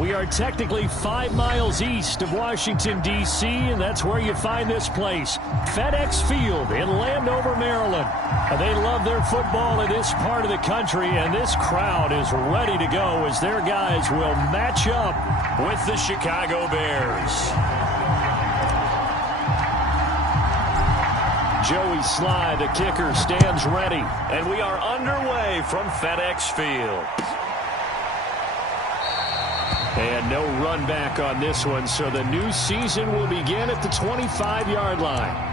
We are technically 5 miles east of Washington, D.C., and that's where you find this place, FedEx Field in Landover, Maryland. They love their football in this part of the country, and this crowd is ready to go as their guys will match up with the Chicago Bears. Joey Sly, the kicker, stands ready, and we are underway from FedEx Field. And no run back on this one, so the new season will begin at the 25-yard line.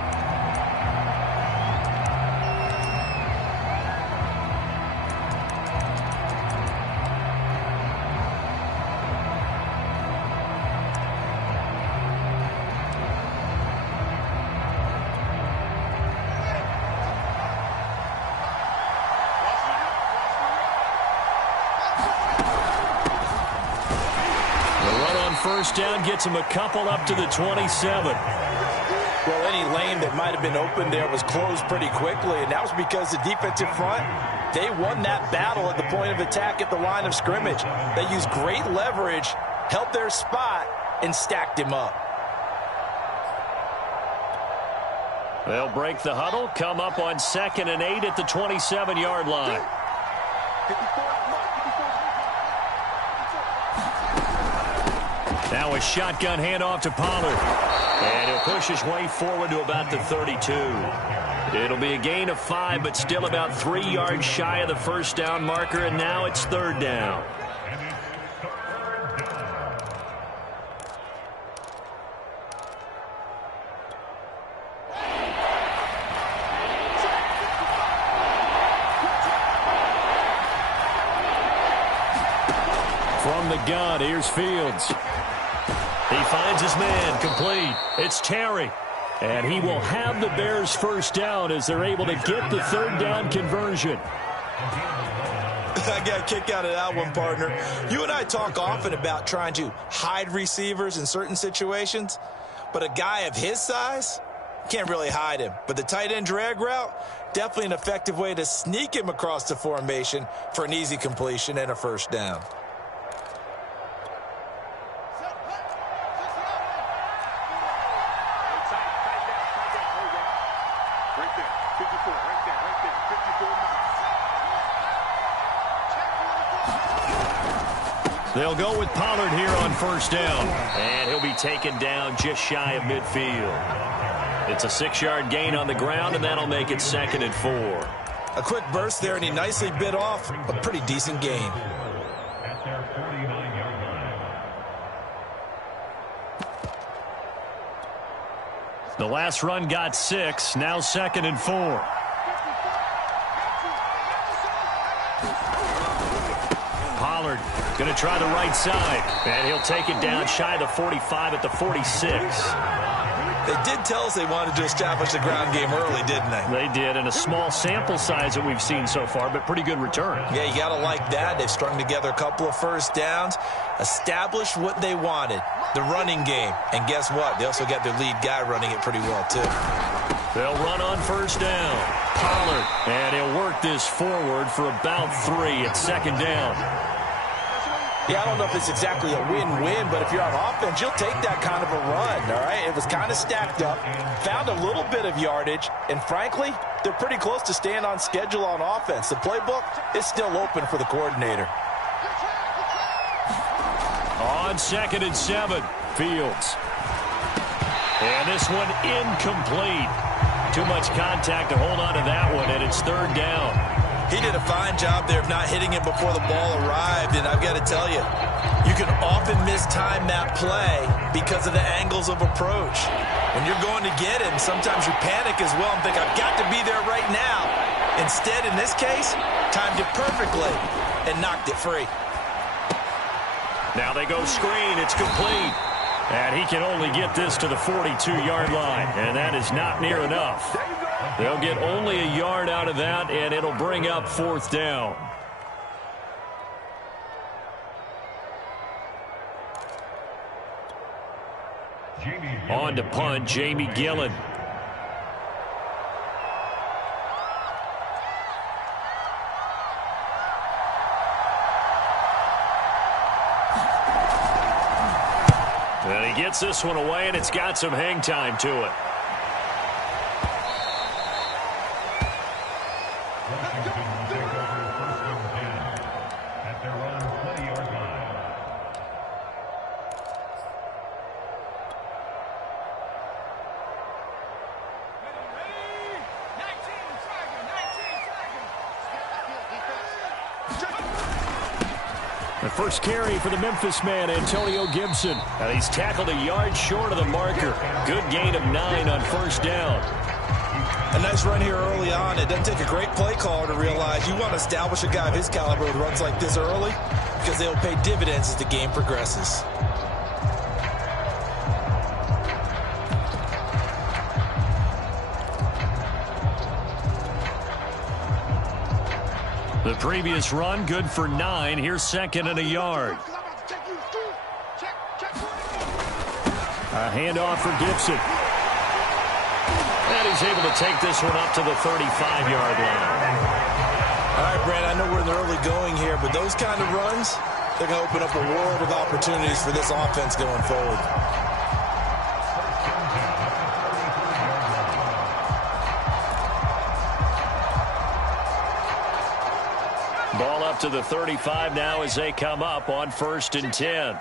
First down gets him a couple up to the 27. Well, any lane that might have been open there was closed pretty quickly, and that was because the defensive front, they won that battle at the point of attack at the line of scrimmage. They used great leverage, held their spot, and stacked him up. They'll break the huddle, come up on 2nd and 8 at the 27-yard line. Now a shotgun handoff to Pollard. And he'll push his way forward to about the 32. It'll be a gain of 5, but still about 3 yards shy of the first down marker, and now it's 3rd down. From the gun, here's Fields. He finds his man, complete. It's Terry. And he will have the Bears first down as they're able to get the 3rd down conversion. I got a kick out of that one, partner. You and I talk often about trying to hide receivers in certain situations, but a guy of his size, can't really hide him. But the tight end drag route, definitely an effective way to sneak him across the formation for an easy completion and a first down. They'll go with Pollard here on first down. And he'll be taken down just shy of midfield. It's a 6-yard gain on the ground, and that'll make it 2nd and 4. A quick burst there, and he nicely bit off a pretty decent gain. The last run got 6, now 2nd and 4. Pollard going to try the right side, and he'll take it down shy of the 45 at the 46. They did tell us they wanted to establish the ground game early, didn't they? They did, and a small sample size that we've seen so far, but pretty good return. Yeah, you got to like that. They've strung together a couple of first downs, established what they wanted, the running game. And guess what? They also got their lead guy running it pretty well, too. They'll run on first down. Pollard, and he'll work this forward for about 3 at 2nd down. Yeah, I don't know if it's exactly a win-win, but if you're on offense, you'll take that kind of a run, all right? It was kind of stacked up, found a little bit of yardage, and frankly, they're pretty close to staying on schedule on offense. The playbook is still open for the coordinator. On 2nd and 7, Fields. And this one incomplete. Too much contact to hold on to that one, and it's 3rd down. He did a fine job there of not hitting it before the ball arrived, and I've got to tell you, you can often mistime that play because of the angles of approach. When you're going to get him, sometimes you panic as well and think, I've got to be there right now. Instead, in this case, timed it perfectly and knocked it free. Now they go screen. It's complete. And he can only get this to the 42-yard line, and that is not near enough. They'll get only a yard out of that, and it'll bring up 4th down. On to punt, Jamie Gillen. He gets this one away, and it's got some hang time to it. The first carry for the Memphis man, Antonio Gibson. He's tackled a yard short of the marker. Good gain of 9 on first down. A nice run here early on. It doesn't take a great play caller to realize you want to establish a guy of his caliber with runs like this early because they'll pay dividends as the game progresses. The previous run, good for 9. Here's second and a yard. A handoff for Gibson. And he's able to take this one up to the 35-yard line. All right, Brad, I know we're in the early going here, but those kind of runs, they're going to open up a world of opportunities for this offense going forward. Ball up to the 35 now as they come up on 1st and 10.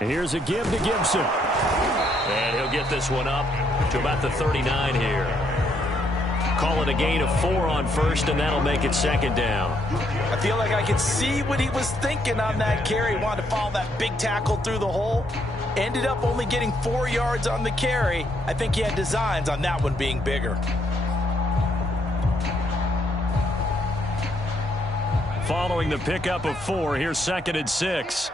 Here's a give to Gibson. And he'll get this one up to about the 39 here. Call it a gain of 4 on first, and that'll make it second down. I feel like I could see what he was thinking on that carry. He wanted to follow that big tackle through the hole. Ended up only getting 4 yards on the carry. I think he had designs on that one being bigger. Following the pickup of 4, here's 2nd and 6.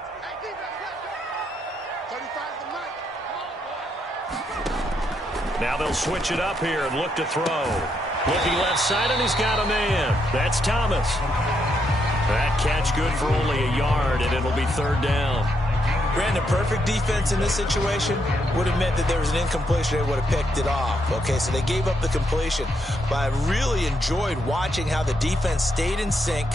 Now they'll switch it up here and look to throw. Looking left side, and he's got a man. That's Thomas. That catch good for only a yard, and it'll be 3rd down. Brandon, perfect defense in this situation would have meant that there was an incompletion. They would have picked it off. Okay, so they gave up the completion. But I really enjoyed watching how the defense stayed in sync,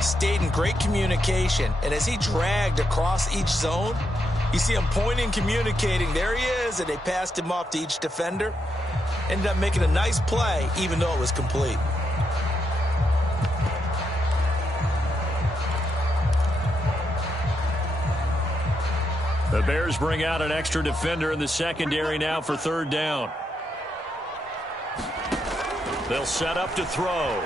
stayed in great communication. And as he dragged across each zone, you see him pointing, communicating. There he is, and they passed him off to each defender. Ended up making a nice play, even though it was complete. The Bears bring out an extra defender in the secondary now for 3rd down. They'll set up to throw.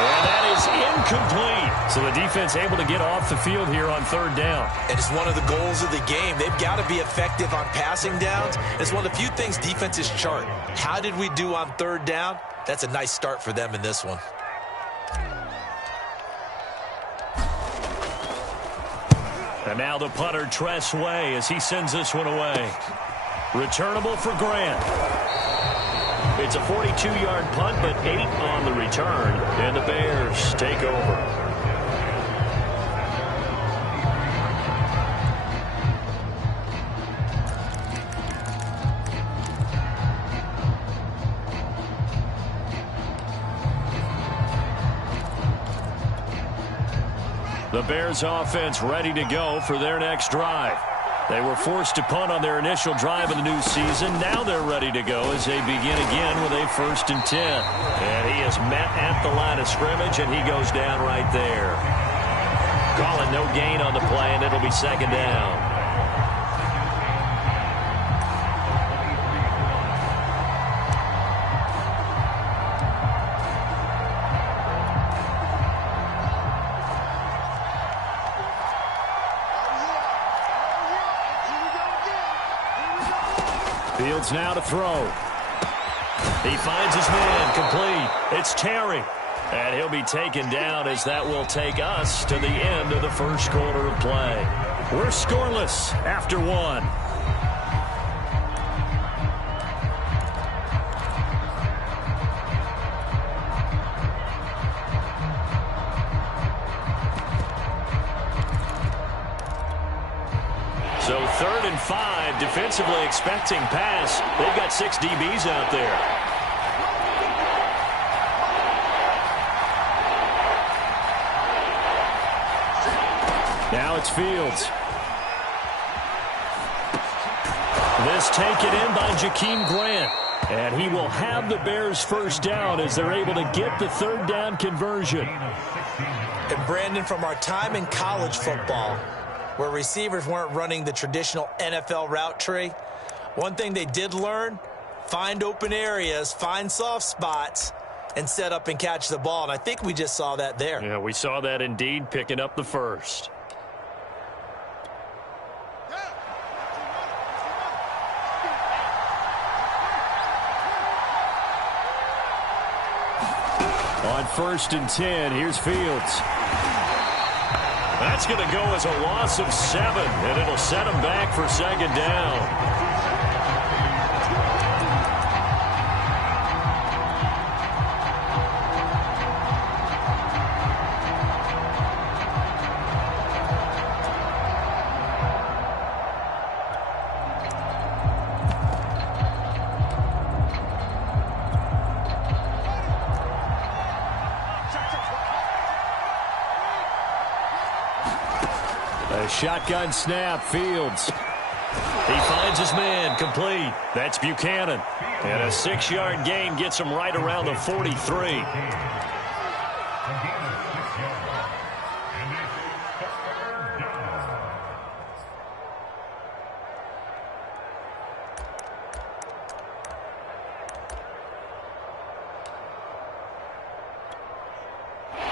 And that is incomplete. So the defense able to get off the field here on 3rd down. And it's one of the goals of the game. They've got to be effective on passing downs. It's one of the few things defenses chart. How did we do on 3rd down? That's a nice start for them in this one. And now the punter, Tress Way, as he sends this one away. Returnable for Grant. It's a 42-yard punt, but 8 on the return. And the Bears take over. The Bears offense ready to go for their next drive. They were forced to punt on their initial drive of the new season. Now they're ready to go as they begin again with a 1st and 10. And he is met at the line of scrimmage, and he goes down right there. Calling no gain on the play, and it'll be 2nd down. Fields now to throw. He finds his man, complete. It's Terry. And he'll be taken down as that will take us to the end of the 1st quarter of play. We're scoreless after 1. So 3rd and 5, defensively expecting pass. They've got 6 DBs out there. Now it's Fields. This taken in by Jakeem Grant. And he will have the Bears first down as they're able to get the third down conversion. And Brandon, from our time in college football, where receivers weren't running the traditional NFL route tree, one thing they did learn, find open areas, find soft spots, and set up and catch the ball. And I think we just saw that there. Yeah, we saw that indeed, picking up the first. On 1st and 10, here's Fields. That's going to go as a loss of 7, and it'll set him back for second down. Shotgun snap, Fields. He finds his man, complete. That's Buchanan. And a 6-yard gain gets him right around the 43.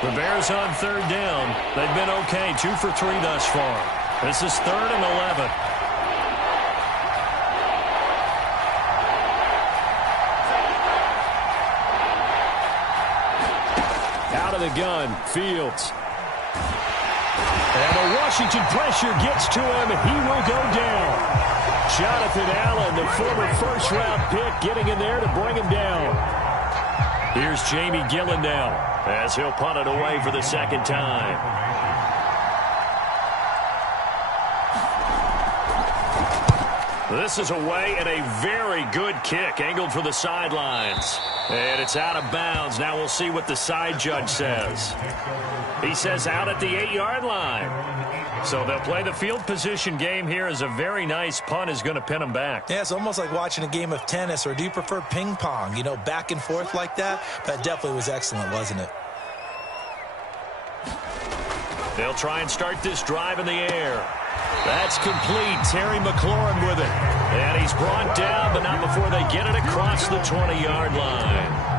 The Bears on 3rd down. They've been okay, 2 for 3 thus far. This is 3rd and 11. Out of the gun, Fields. And the Washington pressure gets to him, and he will go down. Jonathan Allen, the former first-round pick, getting in there to bring him down. Here's Jamie Gillen now, as he'll punt it away for the second time. This is away, and a very good kick, angled for the sidelines. And it's out of bounds. Now we'll see what the side judge says. He says out at the 8-yard line. So they'll play the field position game here as a very nice punt is going to pin them back. Yeah, it's almost like watching a game of tennis, or do you prefer ping pong? You know, back and forth like that? That definitely was excellent, wasn't it? They'll try and start this drive in the air. That's complete. Terry McLaurin with it. And he's brought down, but not before they get it across the 20-yard line.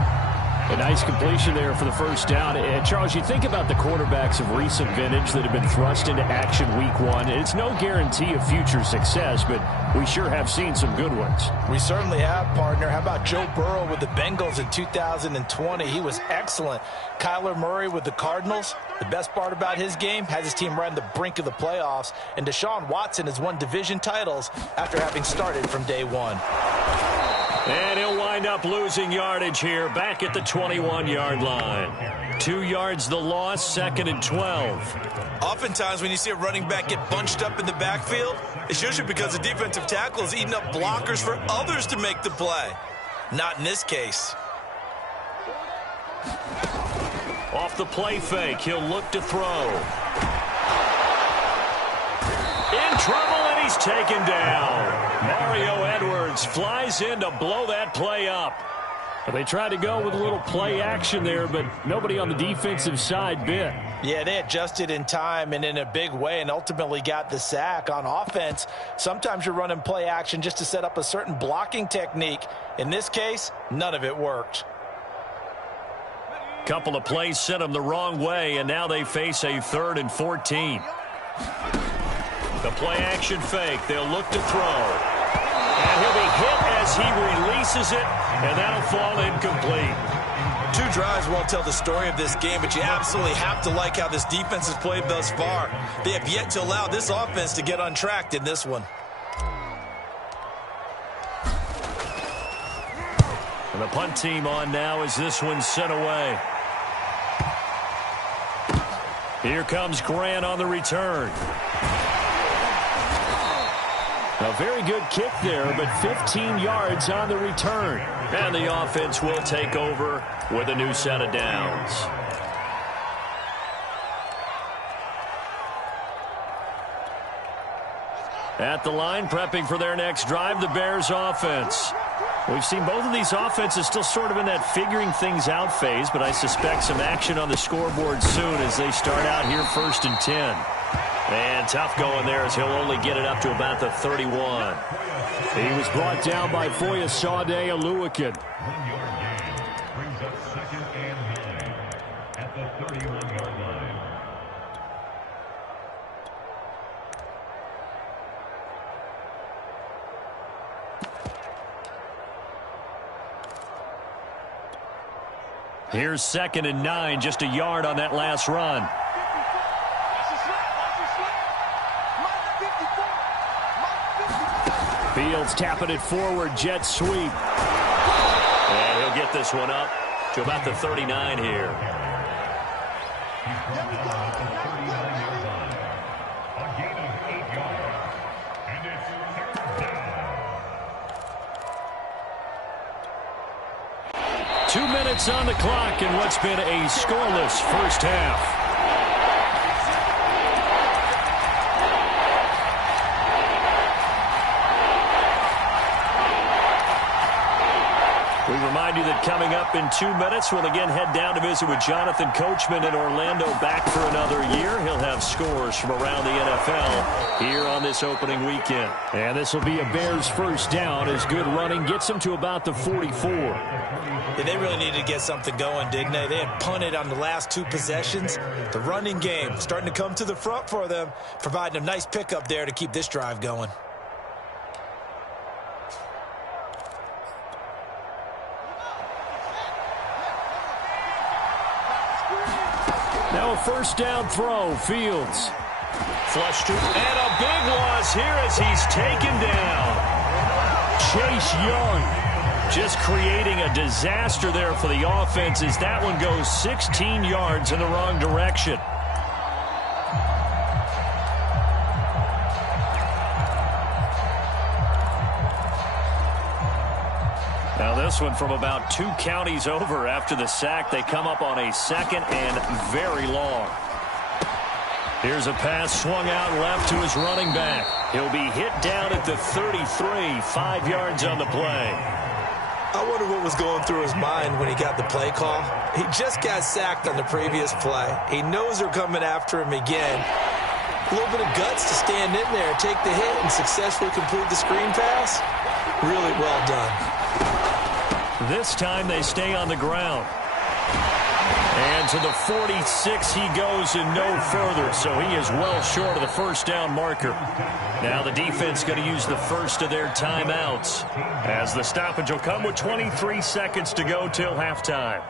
A nice completion there for the first down. And Charles, you think about the quarterbacks of recent vintage that have been thrust into action week 1. It's no guarantee of future success, but we sure have seen some good ones. We certainly have, partner. How about Joe Burrow with the Bengals in 2020? He was excellent. Kyler Murray with the Cardinals. The best part about his game, has his team right on the brink of the playoffs. And Deshaun Watson has won division titles after having started from day 1. And he'll wind up losing yardage here, back at the 21-yard line. 2 yards the loss, 2nd and 12. Oftentimes when you see a running back get bunched up in the backfield, it's usually because the defensive tackle is eating up blockers for others to make the play. Not in this case. Off the play fake, he'll look to throw. In trouble, and he's taken down. Mario Edwards flies in to blow that play up. They tried to go with a little play action there, but nobody on the defensive side bit. Yeah, they adjusted in time and in a big way and ultimately got the sack. On offense, sometimes you're running play action just to set up a certain blocking technique. In this case, none of it worked. Couple of plays sent them the wrong way, and now they face a 3rd and 14. The play action fake. They'll look to throw. And he'll be hit as he releases it, and that'll fall incomplete. 2 drives won't tell the story of this game, but you absolutely have to like how this defense has played thus far. They have yet to allow this offense to get untracked in this one. And the punt team on now as this one's sent away. Here comes Grant on the return. A very good kick there, but 15 yards on the return. And the offense will take over with a new set of downs. At the line, prepping for their next drive, the Bears offense. We've seen both of these offenses still sort of in that figuring things out phase, but I suspect some action on the scoreboard soon as they start out here 1st and 10. And tough going there as he'll only get it up to about the 31. He was brought down by Foyesade Oluwakin. 1-yard gain brings up 2nd and 9 at the 31-yard line. Here's 2nd and 9, just a yard on that last run. Fields tapping it forward, jet sweep. And he'll get this one up to about the 39 here. He's brought down at the 39-yard line. A gain of 8 yards. And it's 3rd down. 2 minutes on the clock in what's been a scoreless first half. We remind you that coming up in 2 minutes, we'll again head down to visit with Jonathan Coachman in Orlando, back for another year. He'll have scores from around the NFL here on this opening weekend. And this will be a Bears first down as good running gets them to about the 44. Yeah, they really needed to get something going, didn't they? They had punted on the last 2 possessions. The running game starting to come to the front for them, providing a nice pickup there to keep this drive going. Now a first down throw, Fields. Flush to, and a big loss here as he's taken down. Chase Young just creating a disaster there for the offense as that one goes 16 yards in the wrong direction. Now this one from about 2 counties over after the sack. They come up on a 2nd and very long. Here's a pass swung out left to his running back. He'll be hit down at the 33, 5 yards on the play. I wonder what was going through his mind when he got the play call. He just got sacked on the previous play. He knows they're coming after him again. A little bit of guts to stand in there, take the hit, and successfully complete the screen pass. Really well done. This time they stay on the ground. And to the 46 he goes and no further, so he is well short of the first down marker. Now the defense going to use the first of their timeouts as the stoppage will come with 23 seconds to go till halftime.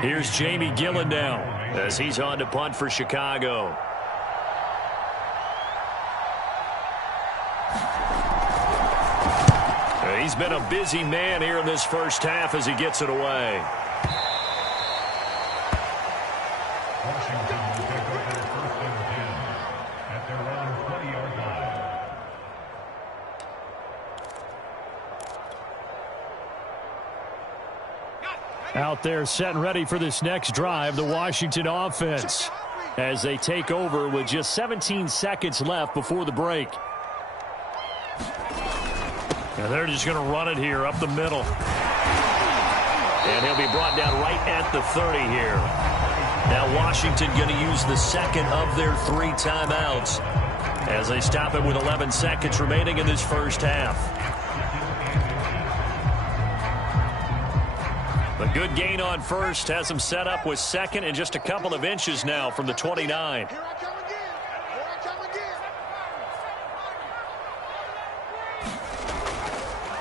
Here's Jamie Gillen now as he's on to punt for Chicago. He's been a busy man here in this first half as he gets it away. Washington will take over 1st and 10 at their own 20-yard line. Out there set and ready for this next drive, the Washington offense, as they take over with just 17 seconds left before the break. And they're just going to run it here up the middle. And he'll be brought down right at the 30 here. Now Washington going to use the second of their 3 timeouts as they stop it with 11 seconds remaining in this first half. The good gain on first has them set up with 2nd and just a couple of inches now from the 29.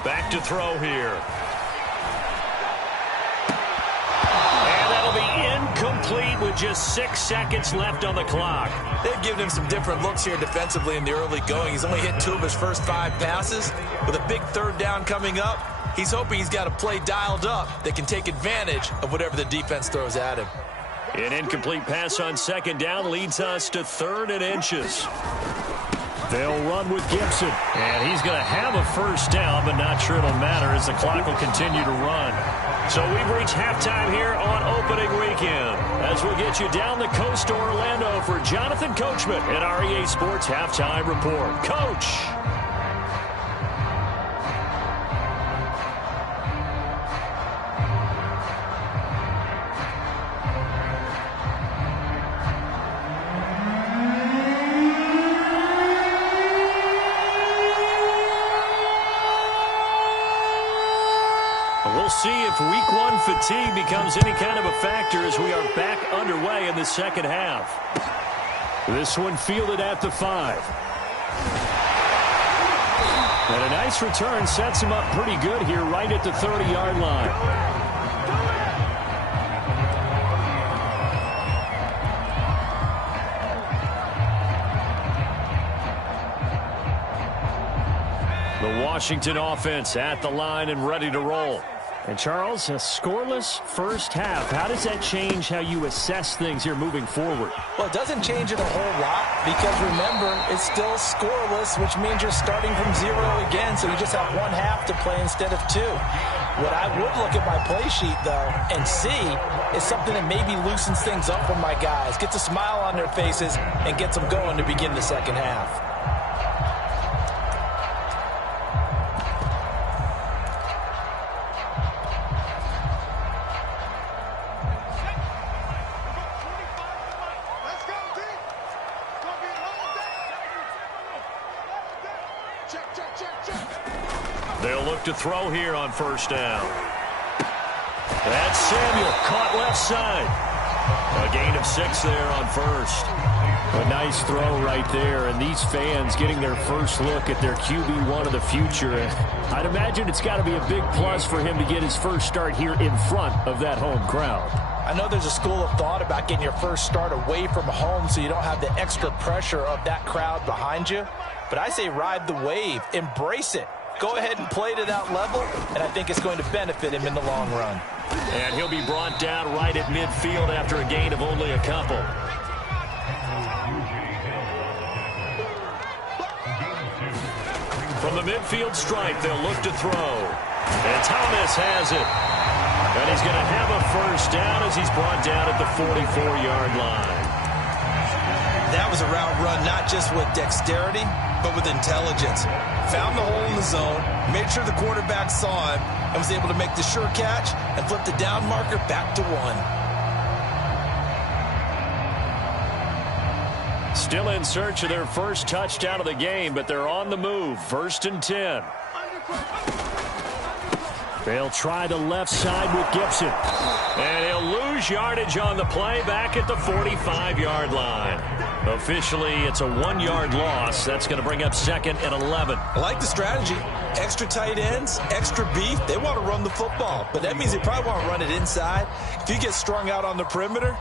Back to throw here. And that'll be incomplete with just 6 seconds left on the clock. They've given him some different looks here defensively in the early going. He's only hit 2 of his first 5 passes. With a big 3rd down coming up, he's hoping he's got a play dialed up that can take advantage of whatever the defense throws at him. An incomplete pass on 2nd down leads us to 3rd and inches. They'll run with Gibson. And he's going to have a first down, but not sure it'll matter as the clock will continue to run. So we've reached halftime here on opening weekend as we'll get you down the coast to Orlando for Jonathan Coachman in our EA Sports Halftime Report. Coach. We'll see if week one fatigue becomes any kind of a factor as we are back underway in the second half. This one fielded at the 5. And a nice return sets him up pretty good here right at the 30-yard line. The Washington offense at the line and ready to roll. And, Charles, a scoreless first half. How does that change how you assess things here moving forward? Well, it doesn't change it a whole lot because, remember, it's still scoreless, which means you're starting from 0 again, so you just have one half to play instead of 2. What I would look at my play sheet, though, and see is something that maybe loosens things up for my guys, gets a smile on their faces, and gets them going to begin the second half. They'll look to throw here on first down. That's Samuel, caught left side. A gain of 6 there on first. A nice throw right there, and these fans getting their first look at their QB1 of the future. I'd imagine it's got to be a big plus for him to get his first start here in front of that home crowd. I know there's a school of thought about getting your first start away from home so you don't have the extra pressure of that crowd behind you. But I say ride the wave, embrace it. Go ahead and play to that level, and I think it's going to benefit him in the long run. And he'll be brought down right at midfield after a gain of only a couple. From the midfield stripe, they'll look to throw. And Thomas has it. And he's going to have a first down as he's brought down at the 44-yard line. That was a route run not just with dexterity, but with intelligence. Found the hole in the zone, made sure the quarterback saw him, and was able to make the sure catch and flip the down marker back to 1. Still in search of their first touchdown of the game, but they're on the move. 1st and 10. They'll try the left side with Gibson. And he'll lose yardage on the play back at the 45-yard line. Officially, it's a 1-yard loss. That's going to bring up 2nd and 11. I like the strategy. Extra tight ends, extra beef. They want to run the football, but that means they probably want to run it inside. If you get strung out on the perimeter,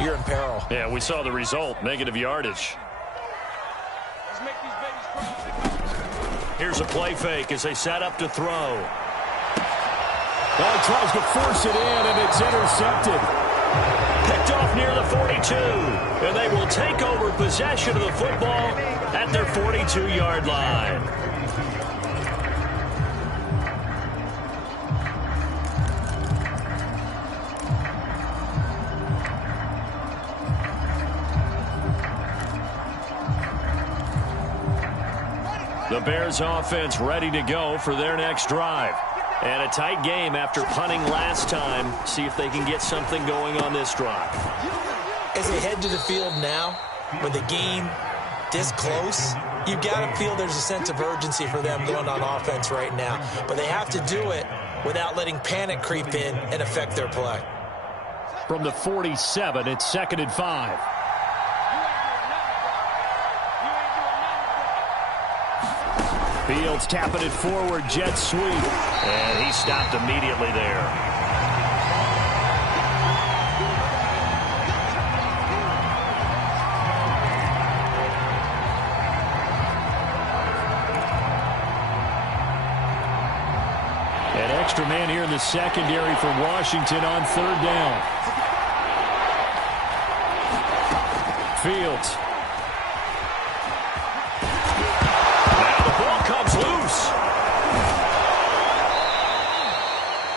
you're in peril. Yeah, we saw the result, negative yardage. Here's a play fake as they set up to throw. Well, he tries to force it in, and it's intercepted. Picked off near the 42, and they will take over possession of the football at their 42-yard line. The Bears offense ready to go for their next drive. And a tight game after punting last time. See if they can get something going on this drive. As they head to the field now, with the game this close, you've got to feel there's a sense of urgency for them going on offense right now. But they have to do it without letting panic creep in and affect their play. From the 47, it's 2nd and 5. Fields tapping it forward, jet sweep. And he stopped immediately there. An extra man here in the secondary for Washington on 3rd down. Fields.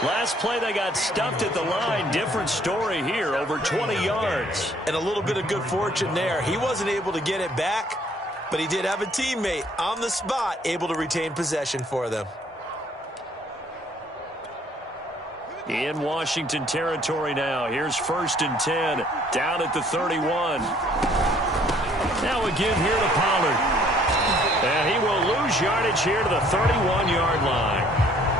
Last play, they got stuffed at the line. Different story here, over 20 yards. And a little bit of good fortune there. He wasn't able to get it back, but he did have a teammate on the spot able to retain possession for them. In Washington territory now. Here's 1st and 10, down at the 31. Now again here to Pollard. And he will lose yardage here to the 31-yard line.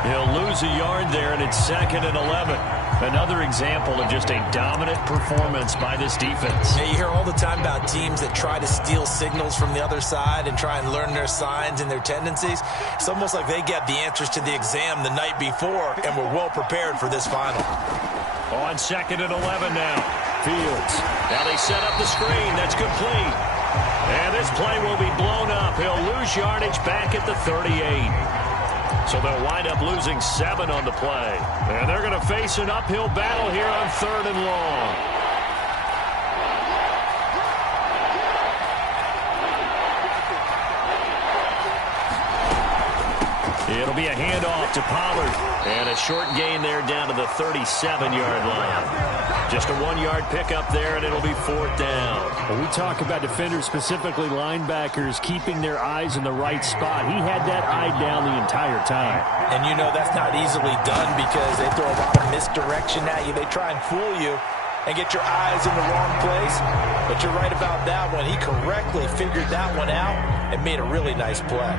He'll lose a yard there, and it's 2nd and 11. Another example of just a dominant performance by this defense. Yeah, you hear all the time about teams that try to steal signals from the other side and try and learn their signs and their tendencies. It's almost like they get the answers to the exam the night before and were well prepared for this final. On 2nd and 11 now. Fields. Now they set up the screen. That's complete. And this play will be blown up. He'll lose yardage back at the 38. So they'll wind up losing 7 on the play. And they're going to face an uphill battle here on 3rd and long. It'll be a handoff to Pollard. And a short gain there down to the 37-yard line. Just a 1-yard pickup there, and it'll be 4th down. When we talk about defenders, specifically linebackers, keeping their eyes in the right spot, he had that eye down the entire time. And you know that's not easily done because they throw a lot of misdirection at you. They try and fool you and get your eyes in the wrong place. But you're right about that one. He correctly figured that one out and made a really nice play.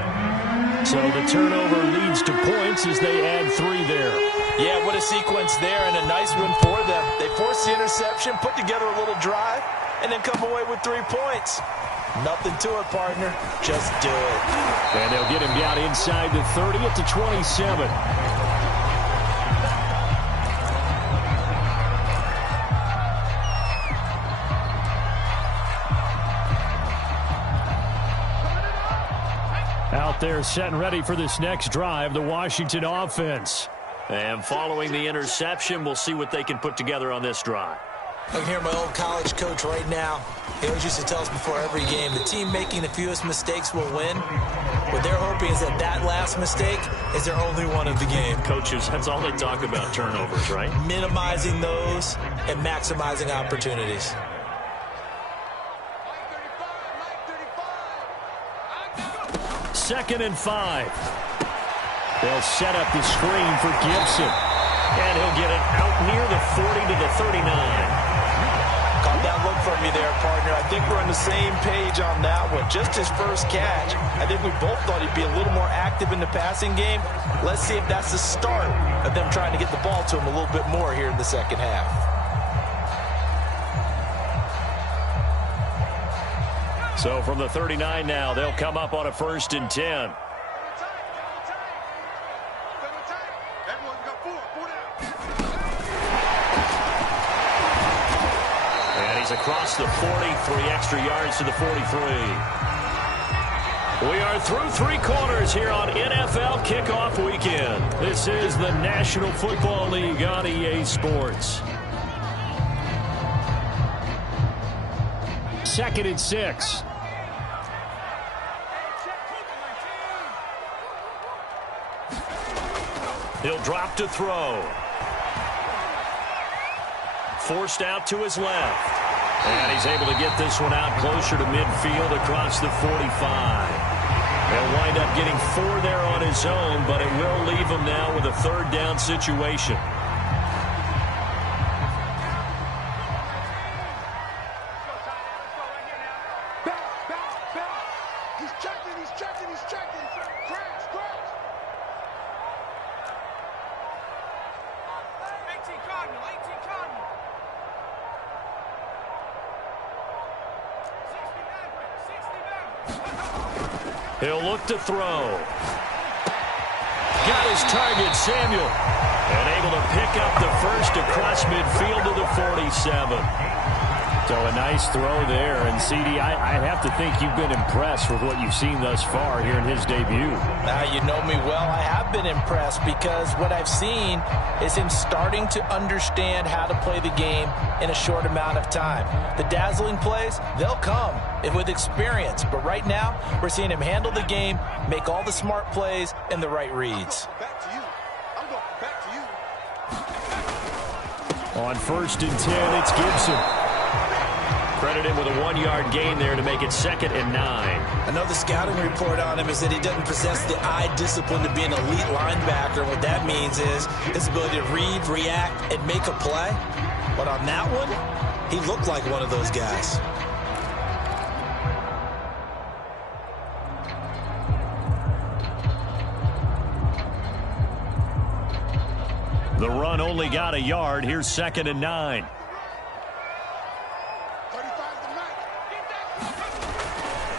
So the turnover leads to points as they add 3 there. Yeah, what a sequence there, and a nice one for them. They forced the interception, put together a little drive, and then come away with 3 points. Nothing to it, partner. Just do it. And they'll get him down inside the 30 at the 27. Out there set and ready for this next drive, the Washington offense. And following the interception, we'll see what they can put together on this drive. I can hear my old college coach right now. He always used to tell us before every game, the team making the fewest mistakes will win. What they're hoping is that that last mistake is their only one of the game. Coaches, that's all they talk about, turnovers, right? Minimizing those and maximizing opportunities. Second and 5. They'll set up the screen for Gibson. And he'll get it out near the 40 to the 39. Caught that look from you there, partner. I think we're on the same page on that one. Just his first catch. I think we both thought he'd be a little more active in the passing game. Let's see if that's the start of them trying to get the ball to him a little bit more here in the second half. So from the 39 now, they'll come up on a 1st and 10. And he's across the 40, 3 extra yards to the 43. We are through 3 quarters here on NFL Kickoff Weekend. This is the National Football League on EA Sports. 2nd and 6. He'll drop to throw. Forced out to his left. And he's able to get this one out closer to midfield across the 45. He'll wind up getting 4 there on his own, but it will leave him now with a 3rd down situation. He'll look to throw. Got his target, Samuel. And able to pick up the first across midfield to the 47. So a nice throw there. And, CD, I'd have to think you've been impressed with what you've seen thus far here in his debut. Now, you know me well. I have been impressed because what I've seen is him starting to understand how to play the game in a short amount of time. The dazzling plays, they'll come with experience. But right now, we're seeing him handle the game, make all the smart plays, and the right reads. On 1st and 10, it's Gibson. Credit him with a 1-yard gain there to make it 2nd and 9. Another scouting report on him is that he doesn't possess the eye discipline to be an elite linebacker. What that means is his ability to read, react, and make a play. But on that one, he looked like one of those guys. The run only got a yard. Here's 2nd and 9.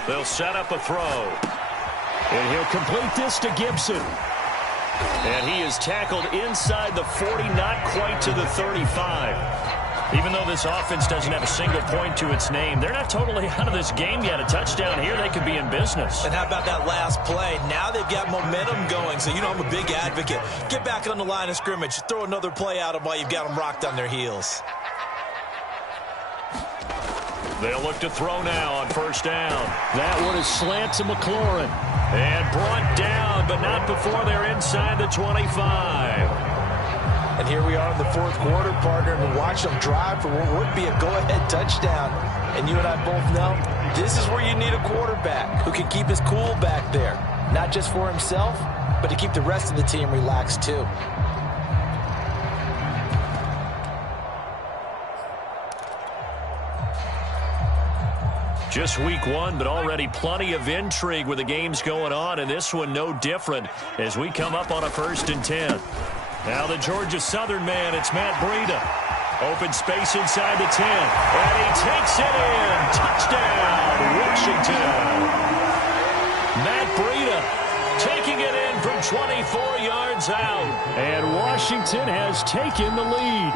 They'll set up a throw. And he'll complete this to Gibson. And he is tackled inside the 40, not quite to the 35. Even though this offense doesn't have a single point to its name, they're not totally out of this game yet. A touchdown here, they could be in business. And how about that last play? Now they've got momentum going. So, you know, I'm a big advocate. Get back on the line of scrimmage. Throw another play at them while you've got them rocked on their heels. They'll look to throw now on 1st down. That one is slant to McLaurin. And brought down, but not before they're inside the 25. And here we are in the 4th quarter, partner, and watch them drive for what would be a go-ahead touchdown. And you and I both know this is where you need a quarterback who can keep his cool back there. Not just for himself, but to keep the rest of the team relaxed too. Just week 1, but already plenty of intrigue with the games going on, and this one no different as we come up on a 1st and 10. Now the Georgia Southern man, it's Matt Breida. Open space inside the 10, and he takes it in. Touchdown, Washington. Matt Breida taking it in from 24 yards out. And Washington has taken the lead.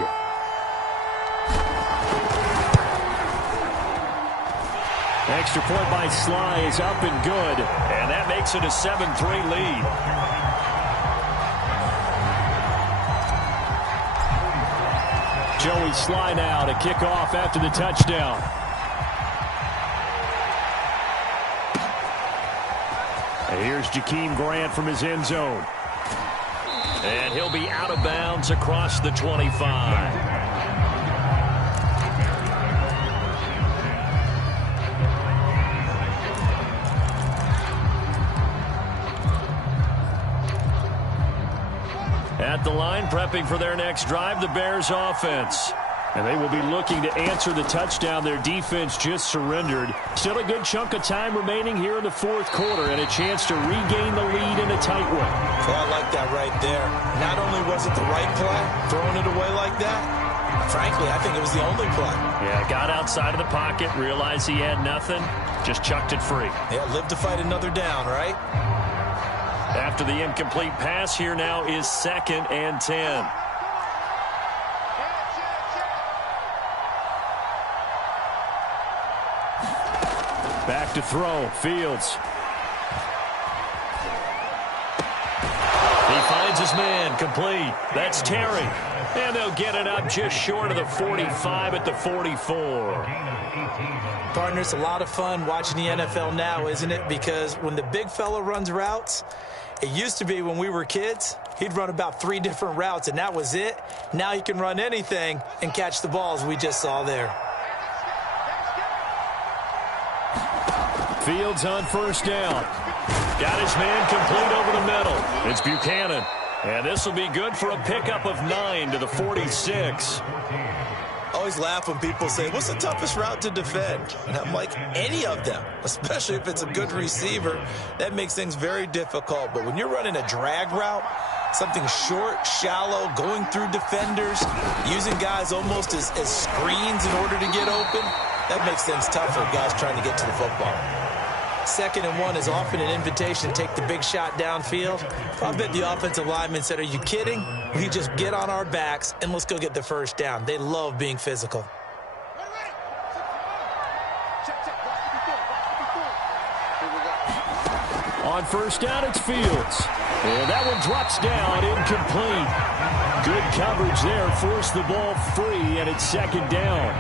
Extra point by Sly is up and good. And that makes it a 7-3 lead. Joey Sly now to kick off after the touchdown. And here's Jakeem Grant from his end zone. And he'll be out of bounds across the 25. At the line, prepping for their next drive, the Bears offense. And they will be looking to answer the touchdown their defense just surrendered. Still a good chunk of time remaining here in the 4th quarter and a chance to regain the lead in a tight one. Well, I like that right there. Not only was it the right play, throwing it away like that, frankly, I think it was the only play. Yeah, got outside of the pocket, realized he had nothing, just chucked it free. Yeah, live to fight another down, right? After the incomplete pass, here now is 2nd and 10. Back to throw, Fields. He finds his man, complete. That's Terry. And they'll get it up just short of the 45 at the 44. Partner, it's a lot of fun watching the NFL now, isn't it? Because when the big fella runs routes, it used to be when we were kids, he'd run about 3 different routes, and that was it. Now he can run anything and catch the balls we just saw there. Fields on 1st down. Got his man complete over the middle. It's Buchanan. And this will be good for a pickup of 9 to the 46. Always laugh when people say, what's the toughest route to defend? And I'm like, any of them, especially if it's a good receiver. That makes things very difficult. But when you're running a drag route, something short, shallow, going through defenders, using guys almost as screens in order to get open, that makes things tougher, guys trying to get to the football. 2nd and 1 is often an invitation to take the big shot downfield. I bet the offensive lineman said, are you kidding? We just get on our backs and let's go get the 1st down. They love being physical. On 1st down, it's Fields. And that one drops down, incomplete. Good coverage there, forced the ball free, and it's 2nd down.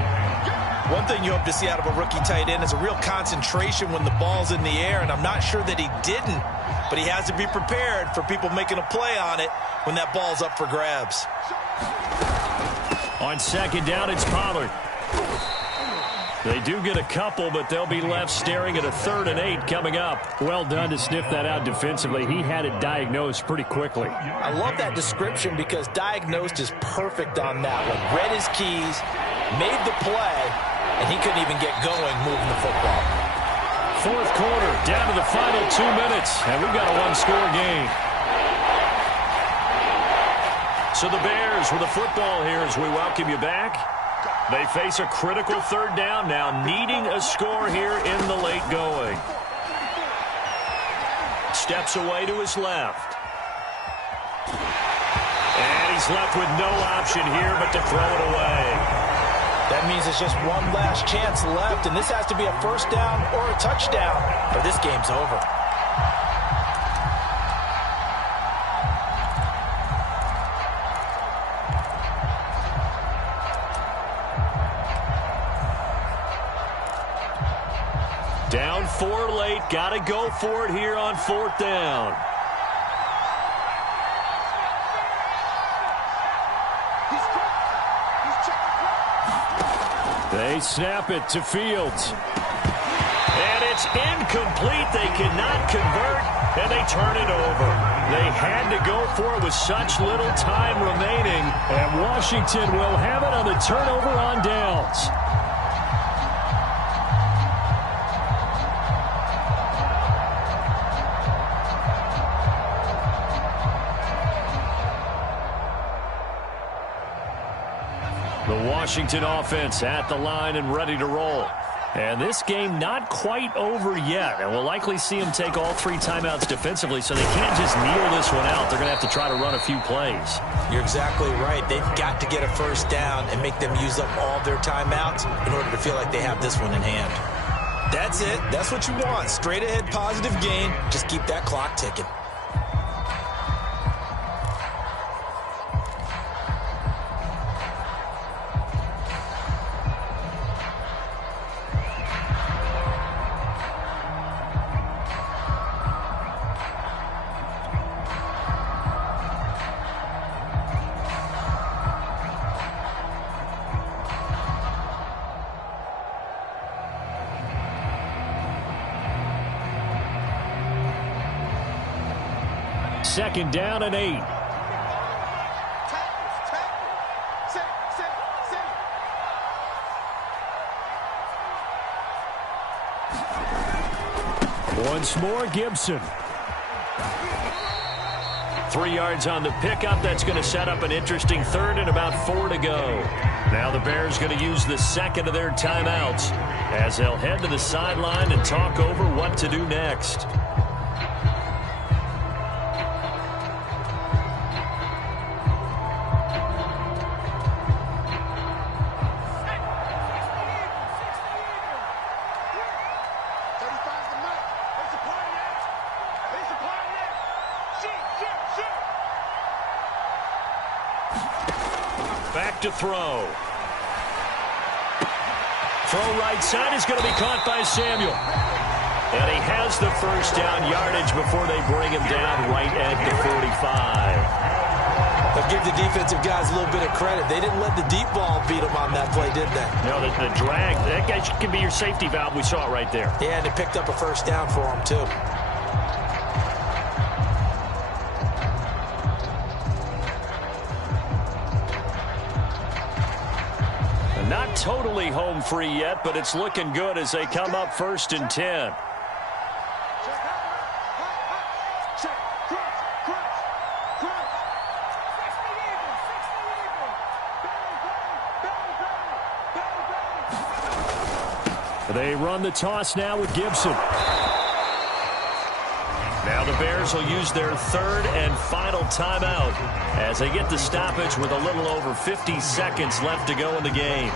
One thing you hope to see out of a rookie tight end is a real concentration when the ball's in the air, and I'm not sure that he didn't, but he has to be prepared for people making a play on it when that ball's up for grabs. On second down, it's Pollard. They do get a couple, but they'll be left staring at a 3rd and 8 coming up. Well done to sniff that out defensively. He had it diagnosed pretty quickly. I love that description because diagnosed is perfect on that one. Read his keys, made the play, and he couldn't even get going moving the football. 4th quarter, down to the final 2 minutes, and we've got a one-score game. So the Bears with the football here as we welcome you back. They face a critical 3rd down now, needing a score here in the late going. Steps away to his left. And he's left with no option here but to throw it away. That means it's just one last chance left, and this has to be a 1st down or a touchdown, or this game's over. Down 4 late. Got to go for it here on 4th down. They snap it to Fields. And it's incomplete. They cannot convert, and they turn it over. They had to go for it with such little time remaining, and Washington will have it on the turnover on downs. Washington offense at the line and ready to roll. And this game not quite over yet. And we'll likely see them take all 3 timeouts defensively, so they can't just kneel this one out. They're going to have to try to run a few plays. You're exactly right. They've got to get a 1st down and make them use up all their timeouts in order to feel like they have this one in hand. That's it. That's what you want. Straight ahead positive gain. Just keep that clock ticking. Second down and 8. Once more, Gibson. 3 yards on the pickup. That's going to set up an interesting 3rd and about 4 to go. Now the Bears going to use the 2nd of their timeouts as they'll head to the sideline and talk over what to do next. Back to throw. Throw right side is going to be caught by Samuel. And he has the 1st down yardage before they bring him down right at the 45. They'll give the defensive guys a little bit of credit. They didn't let the deep ball beat them on that play, did they? No, the drag, that guy can be your safety valve. We saw it right there. Yeah, and they picked up a 1st down for him, too. Not totally home free yet, but it's looking good as they come up 1st and 10. They run the toss now with Gibson. Now the Bears will use their 3rd and final timeout as they get the stoppage with a little over 50 seconds left to go in the game.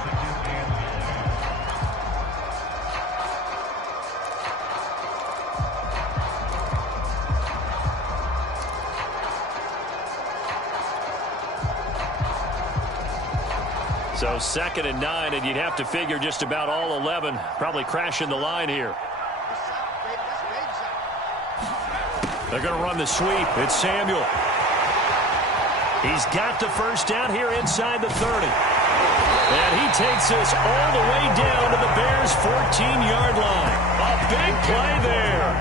So 2nd and 9, and you'd have to figure just about all 11 probably crashing the line here. They're going to run the sweep. It's Samuel. He's got the first down here inside the 30. And he takes us all the way down to the Bears' 14-yard line. A big play there.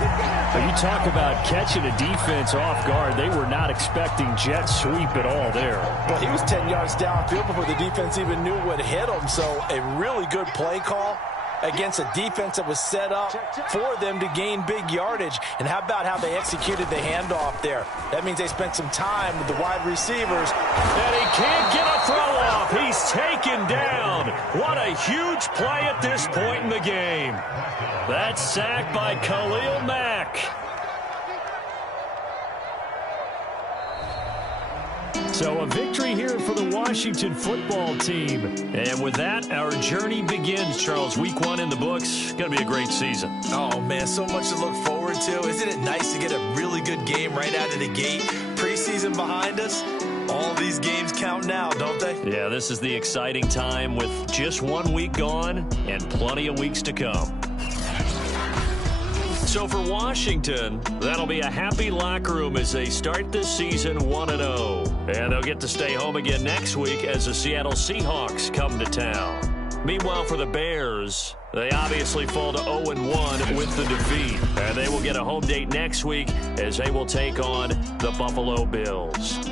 Now you talk about catching a defense off guard. They were not expecting jet sweep at all there. Well, he was 10 yards downfield before the defense even knew what hit him. So a really good play call against a defense that was set up for them to gain big yardage. And how about how they executed the handoff there? That means they spent some time with the wide receivers. And he can't get a throw off. He's taken down. What a huge play at this point in the game. That's sacked by Khalil Mack. So a victory here for the Washington football team. And with that, our journey begins, Charles. Week 1 in the books. Going to be a great season. Oh, man, so much to look forward to. Isn't it nice to get a really good game right out of the gate? Preseason behind us. All these games count now, don't they? Yeah, this is the exciting time with just 1 week gone and plenty of weeks to come. So for Washington, that'll be a happy locker room as they start this season 1-0. And they'll get to stay home again next week as the Seattle Seahawks come to town. Meanwhile, for the Bears, they obviously fall to 0-1 with the defeat. And they will get a home date next week as they will take on the Buffalo Bills.